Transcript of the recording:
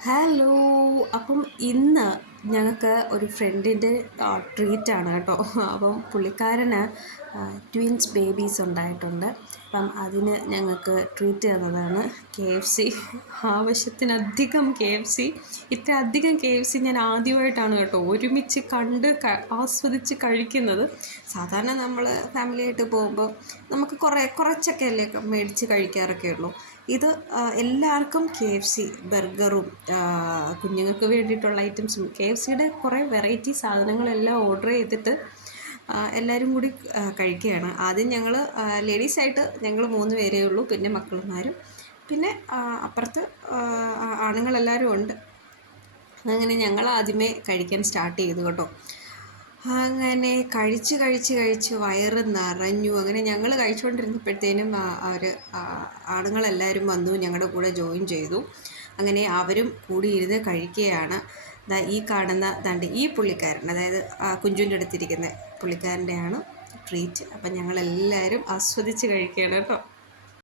Hello അപ്പം ഇന്ന് ഞങ്ങൾക്ക് ഒരു ഫ്രണ്ടിന്റെ ട്രീറ്റാണ് കേട്ടോ. അപ്പം പുള്ളിക്കാരന് ട്വിൻസ് ബേബീസ് ഉണ്ടായിട്ടുണ്ട്. അപ്പം അതിന് ഞങ്ങൾക്ക് ട്രീറ്റ് തന്നതാണ് കെ എഫ് സി ആവശ്യത്തിനധികം കെ എഫ് സി ഇത്ര അധികം കെ എഫ് സി ഞാൻ ആദ്യമായിട്ടാണ് കേട്ടോ ഒരുമിച്ച് കണ്ട് ആസ്വദിച്ച് കഴിക്കുന്നത്. സാധാരണ നമ്മൾ ഫാമിലിയായിട്ട് പോകുമ്പോൾ നമുക്ക് കുറേ കുറച്ചൊക്കെ അല്ലേ മേടിച്ച് കഴിക്കാറൊക്കെ ഉള്ളൂ. ഇത് എല്ലാവർക്കും കെ എഫ് സി ബർഗറും കുഞ്ഞുങ്ങൾക്ക് വേണ്ടിയിട്ടുള്ള ഐറ്റംസും കെ എഫ് സിയുടെ കുറേ വെറൈറ്റി സാധനങ്ങളെല്ലാം ഓർഡർ ചെയ്തിട്ട് എല്ലാവരും കൂടി കഴിക്കുകയാണ്. ആദ്യം ഞങ്ങൾ ലേഡീസായിട്ട് ഞങ്ങൾ മൂന്ന് പേരേ ഉള്ളൂ പിന്നെ മക്കളുമാരും. പിന്നെ അപ്പുറത്ത് ആണുങ്ങളെല്ലാവരും ഉണ്ട്. അങ്ങനെ ഞങ്ങൾ ആദ്യമേ കഴിക്കാൻ സ്റ്റാർട്ട് ചെയ്തു കേട്ടോ. അങ്ങനെ കഴിച്ച് കഴിച്ച് കഴിച്ച് വയറ് നിറഞ്ഞു. അങ്ങനെ ഞങ്ങൾ കഴിച്ചുകൊണ്ടിരുന്നപ്പോഴത്തേനും അവർ ആണുങ്ങളെല്ലാവരും വന്നു ഞങ്ങളുടെ കൂടെ ജോയിൻ ചെയ്തു. അങ്ങനെ അവരും കൂടി ഇരുന്ന് കഴിക്കുകയാണ്. ദാ ഈ കാണുന്ന ദാണ്ട് ഈ പുള്ളിക്കാരൻ അതായത് കുഞ്ചുവിന്റെ അടുത്തിരിക്കുന്ന പുള്ളിക്കാരന്റെയാണ് ട്രീറ്റ്. അപ്പം ഞങ്ങളെല്ലാവരും ആസ്വദിച്ച് കഴിക്കുകയാണ് കേട്ടോ.